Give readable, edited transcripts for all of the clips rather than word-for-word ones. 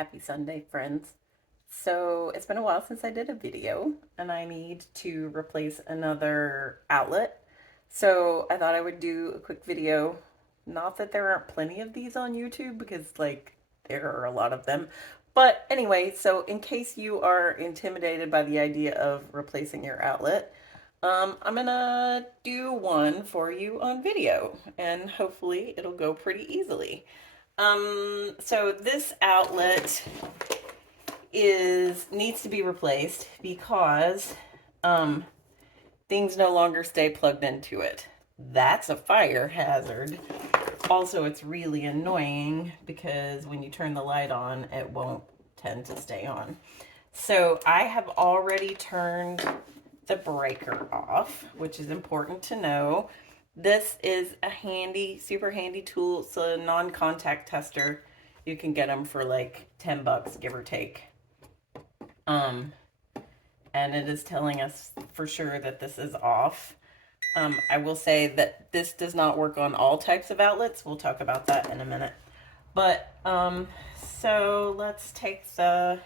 Happy Sunday, friends. So it's been a while since I did a video and I need to replace another outlet. So I thought I would do a quick video. Not that there aren't plenty of these on YouTube because there are a lot of them. But anyway, so in case you are intimidated by the idea of replacing your outlet, I'm gonna do one for you on video and hopefully it'll go pretty easily. So this outlet needs to be replaced because things no longer stay plugged into it. That's a fire hazard. Also, it's really annoying because when you turn the light on, it won't tend to stay on. So I have already turned the breaker off, which is important to know. This is a handy, super handy tool. It's a non-contact tester. You can get them for like 10 bucks, give or take. And it is telling us for sure that this is off. I will say that this does not work on all types of outlets. We'll talk about that in a minute. But, so let's take the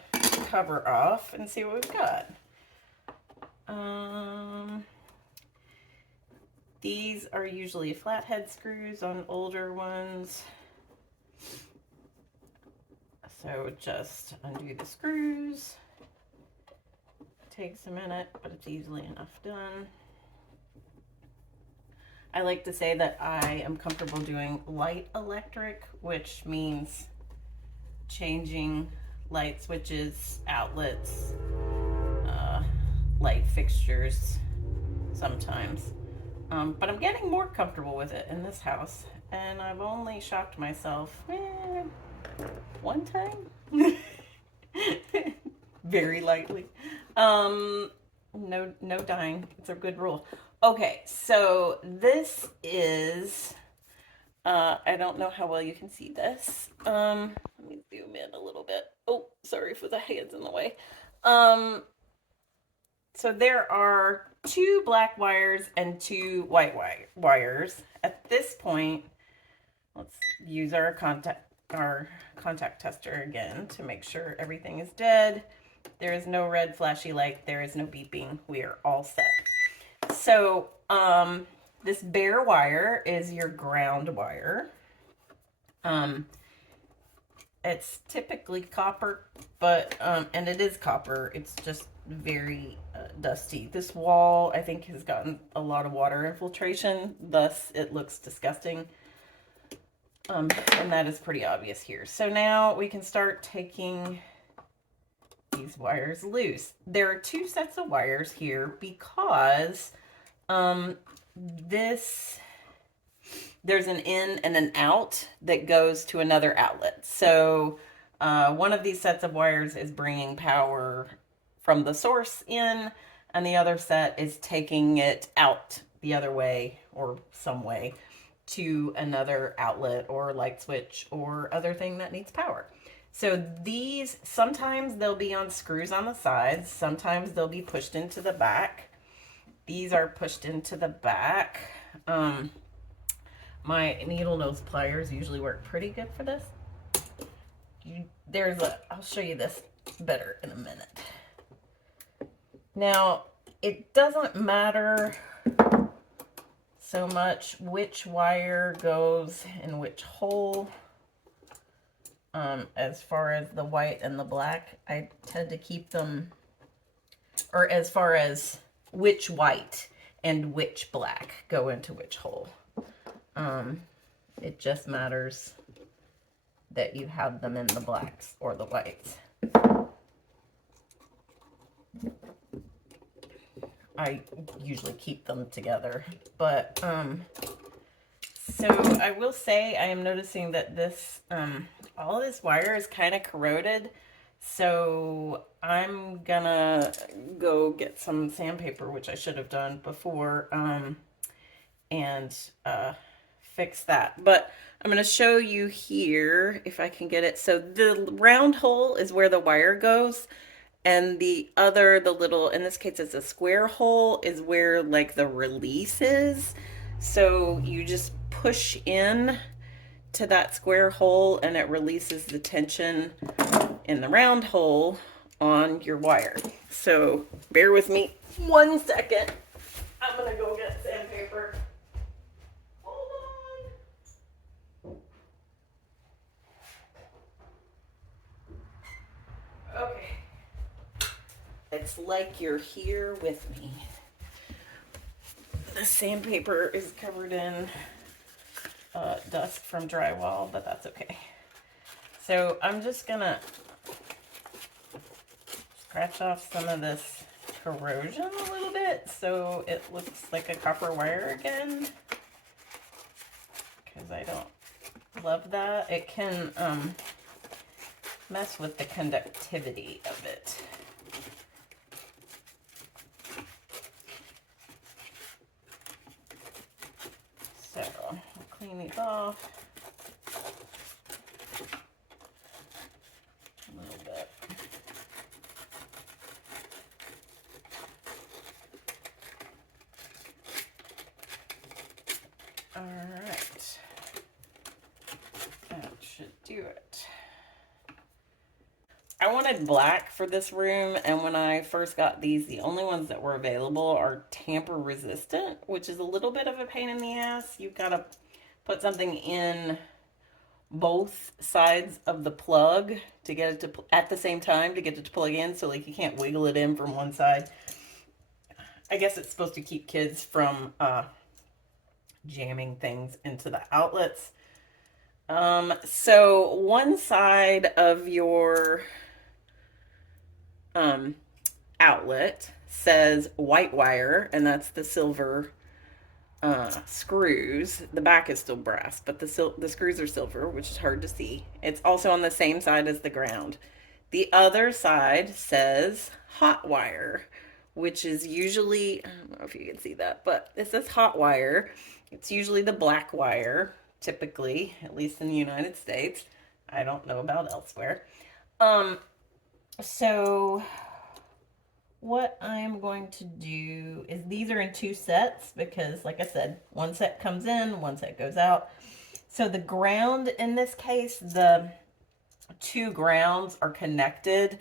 cover off and see what we've got. These are usually flathead screws on older ones. So just undo the screws. Takes a minute, but it's easily enough done. I like to say that I am comfortable doing light electric, which means changing light switches, outlets, light fixtures sometimes. But I'm getting more comfortable with it in this house, and I've only shocked myself one time. Very lightly. No dying. It's a good rule. Okay, so this is, I don't know how well you can see this. Let me zoom in a little bit. Oh, sorry for the hands in the way. So there are 2 black wires and 2 white wires. At this point, let's use our contact tester again to make sure everything is dead. There is no red flashy light. There is no beeping. We are all set. So this bare wire is your ground wire. It's typically copper, but and it is copper. It's just very dusty. This wall, I think, has gotten a lot of water infiltration, thus it looks disgusting. And that is pretty obvious here. So now we can start taking these wires loose. There are 2 sets of wires here because there's an in and an out that goes to another outlet. So one of these sets of wires is bringing power from the source in, and the other set is taking it out the other way or some way to another outlet or light switch or other thing that needs power. So these, sometimes they'll be on screws on the sides, sometimes they'll be pushed into the back. These are pushed into the back. My needle nose pliers usually work pretty good for this. I'll show you this better in a minute. Now, it doesn't matter so much which wire goes in which hole. As far as the white and the black, I tend to keep them, or as far as which white and which black go into which hole. It just matters that you have them in the blacks or the whites. I usually keep them together, but so I will say I am noticing that this all of this wire is kind of corroded, so I'm gonna go get some sandpaper, which I should have done before, and fix that. But I'm gonna show you here if I can get it. So the round hole is where the wire goes, and the little, in this case it's a square hole, is where like the release is. So you just push in to that square hole and it releases the tension in the round hole on your wire. So bear with me 1 second. I'm gonna go get sandpaper. Hold on. Okay. It's like you're here with me. The sandpaper is covered in dust from drywall, but that's okay. So I'm just gonna scratch off some of this corrosion a little bit so it looks like a copper wire again, because I don't love that. It can mess with the conductivity of it. So I'll clean these off a little bit. All right, that should do it. I wanted black for this room, and when I first got these, the only ones that were available are tamper resistant, which is a little bit of a pain in the ass. You've got to put something in both sides of the plug to get it to at the same time to get it to plug in, so like you can't wiggle it in from one side. I guess it's supposed to keep kids from jamming things into the outlets. So one side of your outlet says white wire, and that's the silver screws. The back is still brass, but the screws are silver, which is hard to see. It's also on the same side as the ground. The other side says hot wire, which is usually, I don't know if you can see that, but it says hot wire. It's usually the black wire, typically, at least in the United States. I don't know about elsewhere. So what I'm going to do is, these are in 2 sets because, like I said, 1 set comes in, 1 set goes out. So the ground, in this case, the 2 grounds are connected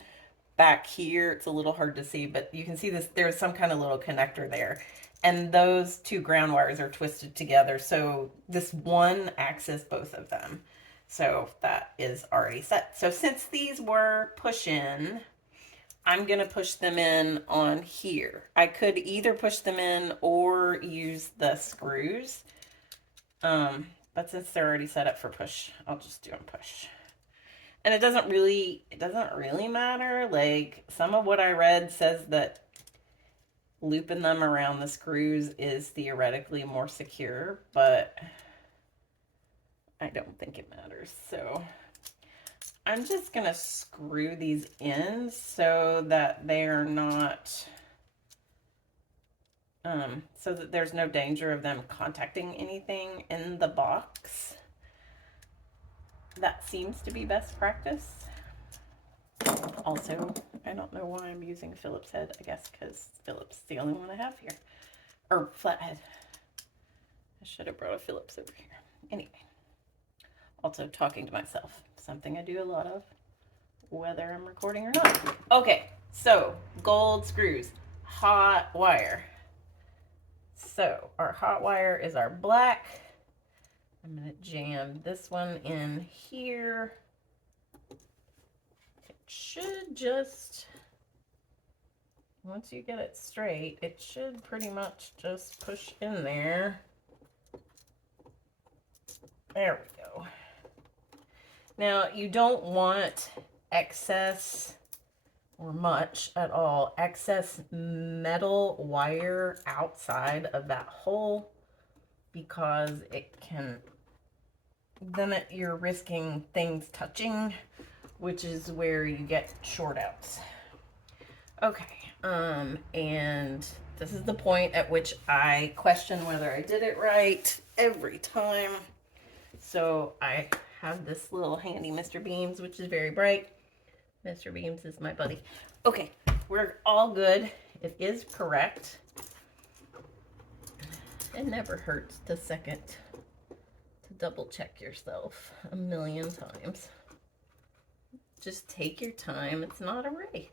back here. It's a little hard to see, but you can see this. There's some kind of little connector there. And those 2 ground wires are twisted together. So this one accesses both of them. So that is already set. So since these were push-in, I'm going to push them in on here. I could either push them in or use the screws. But since they're already set up for push, I'll just do them push. And it doesn't really matter. Like, some of what I read says that looping them around the screws is theoretically more secure, but I don't think it matters. So I'm just going to screw these in so that they are not, so that there's no danger of them contacting anything in the box. That seems to be best practice. Also, I don't know why I'm using Phillips head. I guess because Phillips is the only one I have here. Or flathead. I should have brought a Phillips over here. Anyway. Also talking to myself. Something I do a lot of, whether I'm recording or not. Okay, so gold screws. Hot wire. So our hot wire is our black. I'm going to jam this one in here. It should just, once you get it straight, it should pretty much just push in there. There we go. Now, you don't want excess, or much at all, excess metal wire outside of that hole, because it can, then you're risking things touching, which is where you get short outs. Okay, and this is the point at which I question whether I did it right every time. So I have this little handy Mr. Beams, which is very bright. Mr. Beams is my buddy. Okay, we're all good. It is correct. It never hurts to double check yourself a million times. Just take your time. It's not a race.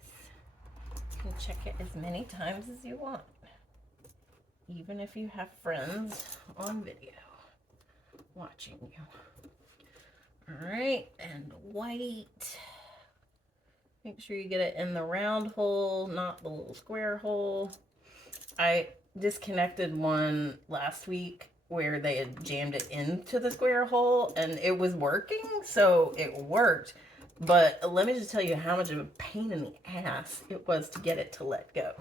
You can check it as many times as you want, even if you have friends on video watching you. All right, and white. Make sure you get it in the round hole, not the little square hole. I disconnected one last week where they had jammed it into the square hole and it was working, so it worked. But let me just tell you how much of a pain in the ass it was to get it to let go.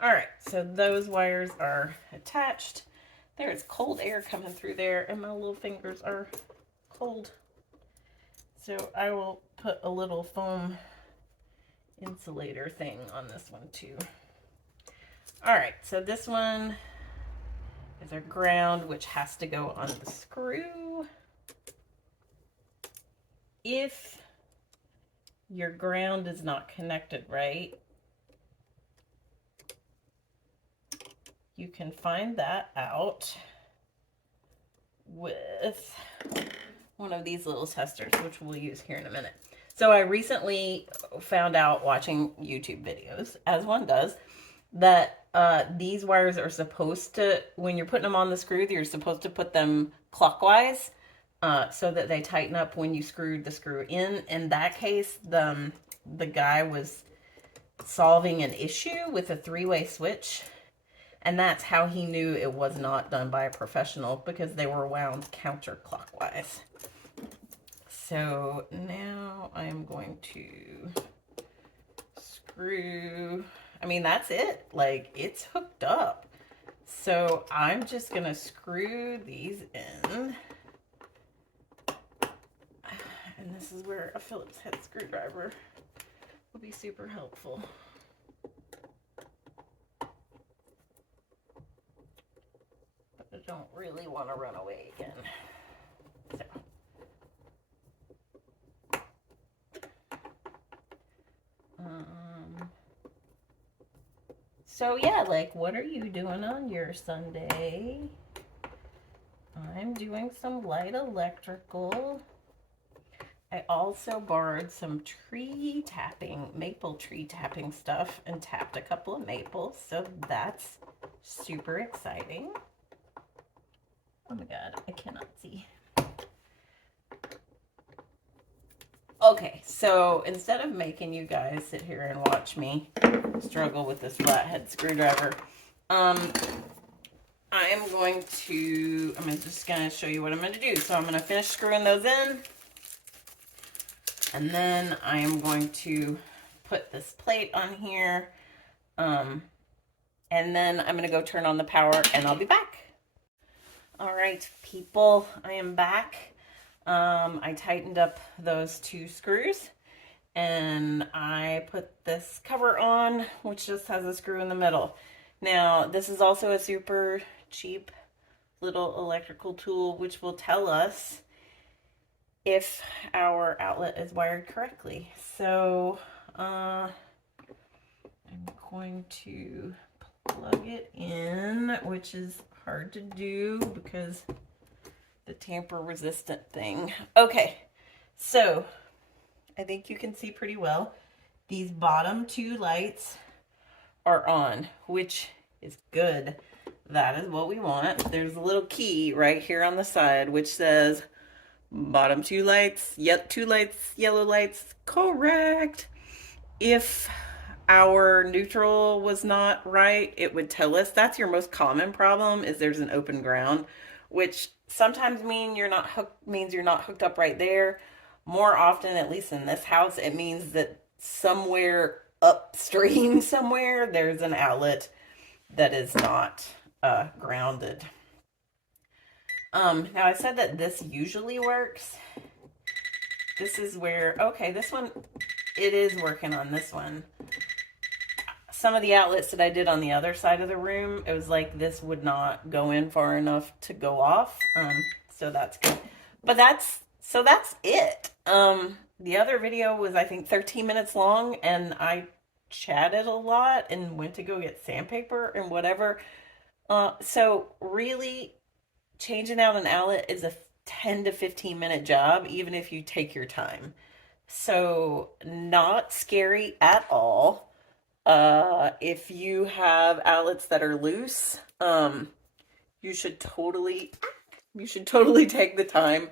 All right, so those wires are attached. There is cold air coming through there and my little fingers are cold. So I will put a little foam insulator thing on this one too. All right, so this one is our ground, which has to go on the screw. If your ground is not connected right, you can find that out with one of these little testers, which we'll use here in a minute. So I recently found out watching YouTube videos, as one does, that these wires are supposed to, when you're putting them on the screw, you're supposed to put them clockwise so that they tighten up when you screwed the screw in. In that case, the guy was solving an issue with a three-way switch, and that's how he knew it was not done by a professional, because they were wound counterclockwise. So now I'm going to screw, I mean, that's it. Like, it's hooked up. So I'm just going to screw these in. And this is where a Phillips head screwdriver will be super helpful. But I don't really want to run away again. So yeah, like, what are you doing on your Sunday? I'm doing some light electrical. I also borrowed some tree tapping, maple tree tapping stuff, and tapped a couple of maples, so that's super exciting. Oh my god, I cannot see. Okay, so instead of making you guys sit here and watch me struggle with this flathead screwdriver, I'm just going to show you what I'm going to do. So I'm going to finish screwing those in, and then I am going to put this plate on here, and then I'm going to go turn on the power, and I'll be back. All right, people, I am back. I tightened up those two screws and I put this cover on, which just has a screw in the middle. Now, this is also a super cheap little electrical tool, which will tell us if our outlet is wired correctly. So, I'm going to plug it in, which is hard to do because the tamper resistant thing. Okay, so I think you can see pretty well. These bottom two lights are on, which is good. That is what we want. There's a little key right here on the side which says bottom two lights, yellow lights, correct. If our neutral was not right, it would tell us. That's your most common problem, is there's an open ground, which sometimes means you're not hooked up right there. More often, at least in this house, it means that somewhere upstream somewhere there's an outlet that is not grounded. Now I said that this usually works. This is where, okay, this one, it is working on this one. Some of the outlets that I did on the other side of the room, it was like this would not go in far enough to go off. So that's good. But that's it. The other video was, I think, 13 minutes long, and I chatted a lot and went to go get sandpaper and whatever. So really, changing out an outlet is a 10 to 15 minute job, even if you take your time. So not scary at all. If you have outlets that are loose, you should totally take the time.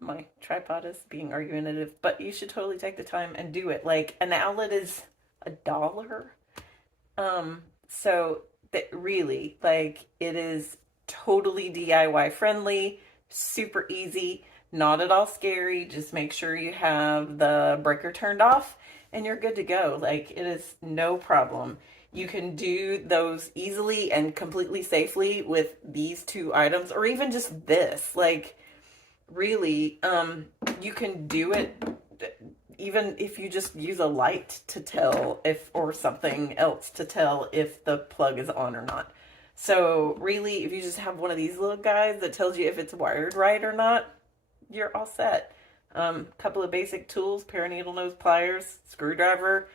My tripod is being argumentative, but you should totally take the time and do it. Like an outlet is $1. So that really, like, it is totally DIY friendly, super easy, not at all scary. Just make sure you have the breaker turned off and you're good to go. Like, it is no problem. You can do those easily and completely safely with these two items, or even just this. Like, really, you can do it even if you just use a light to tell if, or something else to tell if the plug is on or not. So really, if you just have one of these little guys that tells you if it's wired right or not, you're all set. Couple of basic tools: pair of needle nose pliers, screwdriver,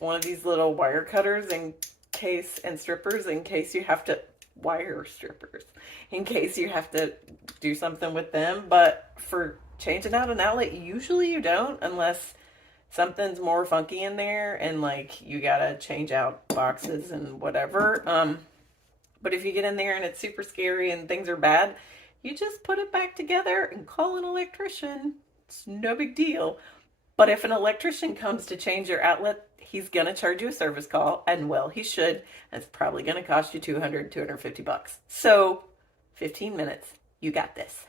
one of these little wire cutters in case, and strippers in case you have to, wire strippers in case you have to do something with them. But for changing out an outlet, usually you don't, unless something's more funky in there and like you gotta change out boxes and whatever. But if you get in there and it's super scary and things are bad, you just put it back together and call an electrician. It's no big deal. But if an electrician comes to change your outlet, he's gonna charge you a service call, and well, he should. And it's probably gonna cost you $250. So 15 minutes, you got this.